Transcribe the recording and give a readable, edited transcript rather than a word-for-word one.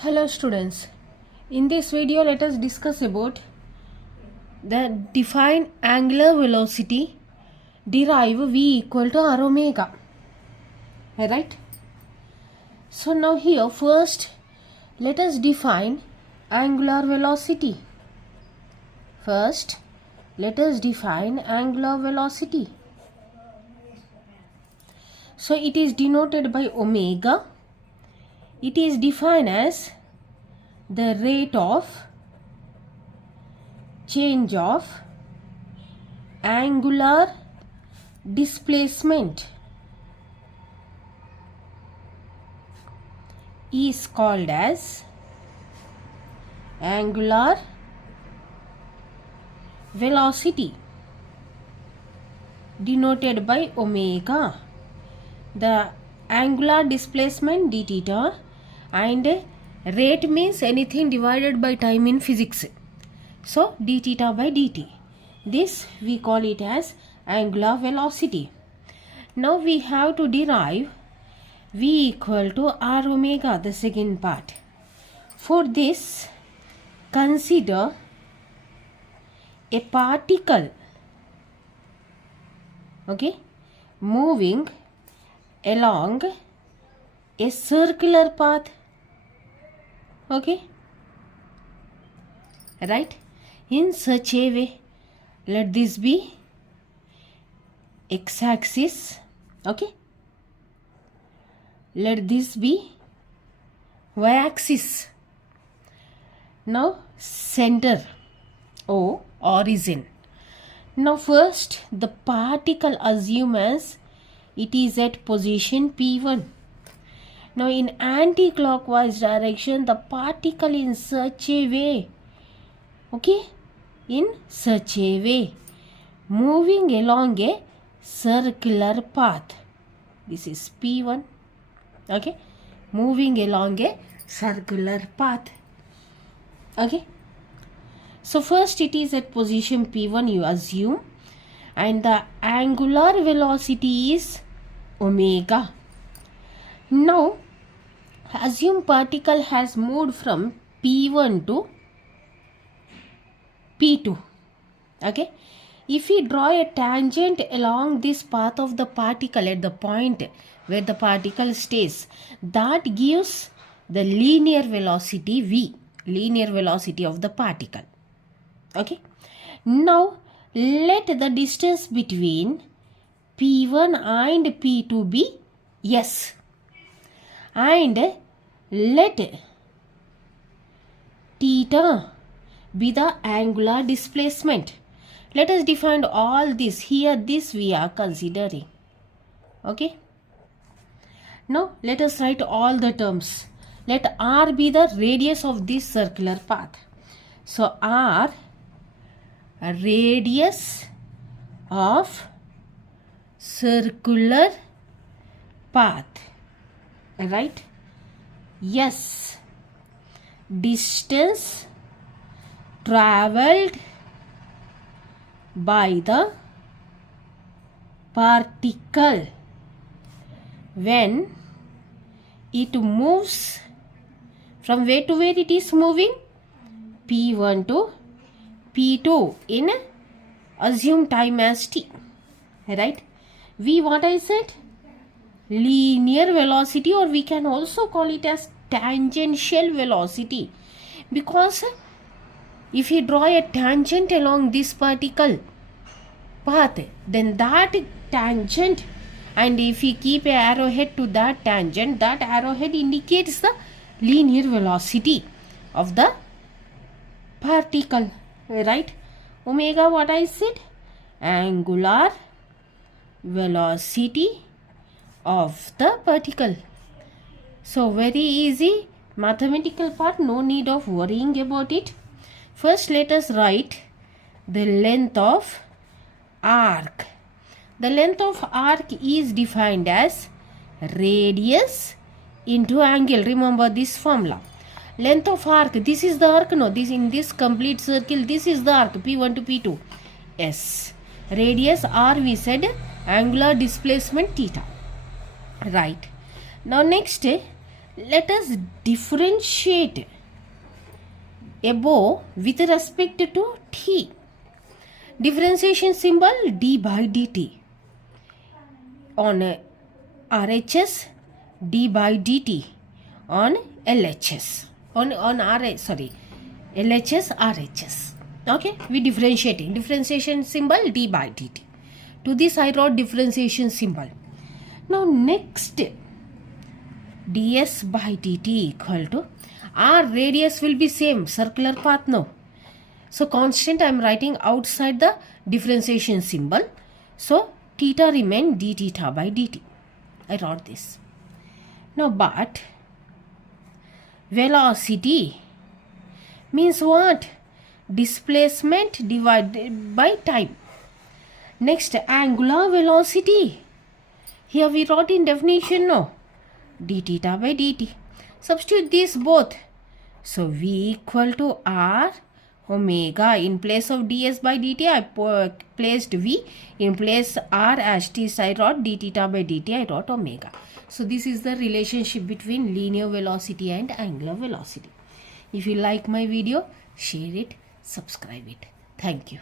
Hello students, in this video let us discuss about the define angular velocity derive v equal to r omega, right? So now here first let us define angular velocity. First let us define angular velocity. So it is denoted by omega. It is defined as the rate of change of angular displacement is called as angular velocity, denoted by omega. The angular displacement d theta and rate means anything divided by time in physics. So d theta by dt. This we call it as angular velocity. Now we have to derive v equal to r omega, the second part. For this, consider a particle, okay, moving along a circular path, okay, right, in such a way. Let this be x-axis, okay, let this be y-axis. Now center O, origin. Now first the particle assume as it is at position P1. Now in anti-clockwise direction the particle in such a way, okay, in such a way, moving along a circular path. This is P1, okay, moving along a circular path, okay. So first it is at position P1 you assume, and the angular velocity is omega. Now assume particle has moved from P1 to P2, okay. If we draw a tangent along this path of the particle at the point where the particle stays, that gives the linear velocity v, linear velocity of the particle, okay. Now let the distance between P1 and P2 be s, and let theta be the angular displacement. Let us define all this. Here this we are considering, okay. Now let us write all the terms. Let r be the radius of this circular path. So r, radius of circular path, right? Yes, distance travelled by the particle when it moves from where to where it is moving, P1 to P2 in assume time as t, right? V, what I said, linear velocity, or we can also call it as tangential velocity, because if you draw a tangent along this particle path, then that tangent, and if we keep an arrowhead to that tangent, that arrowhead indicates the linear velocity of the particle, right? Omega, what I said, angular velocity of the particle. So very easy mathematical part, no need of worrying about it. First let us write the length of arc. The length of arc is defined as radius into angle. Remember this formula. Length of arc, this is the arc, no, this in this complete circle, this is the arc P1 to P2. S. Radius r, we said angular displacement theta, right? Now next let us differentiate above with respect to t. Differentiation symbol d by dt. On RHS, d by dt. On LHS. On LHS, RHS. Okay, we differentiating. Differentiation symbol d by dt. To this I wrote differentiation symbol. Now next, ds by dt equal to r radius will be same, circular path no. So constant I am writing outside the differentiation symbol. So theta remain d theta by dt. I wrote this. Now but velocity means what? Displacement divided by time. Next, angular velocity. Here we wrote in definition no. D theta by dt. Substitute these both. So V equal to R omega. In place of ds by dt I placed V. In place R as t I wrote d theta by dt I wrote omega. So this is the relationship between linear velocity and angular velocity. If you like my video, share it, subscribe it. Thank you.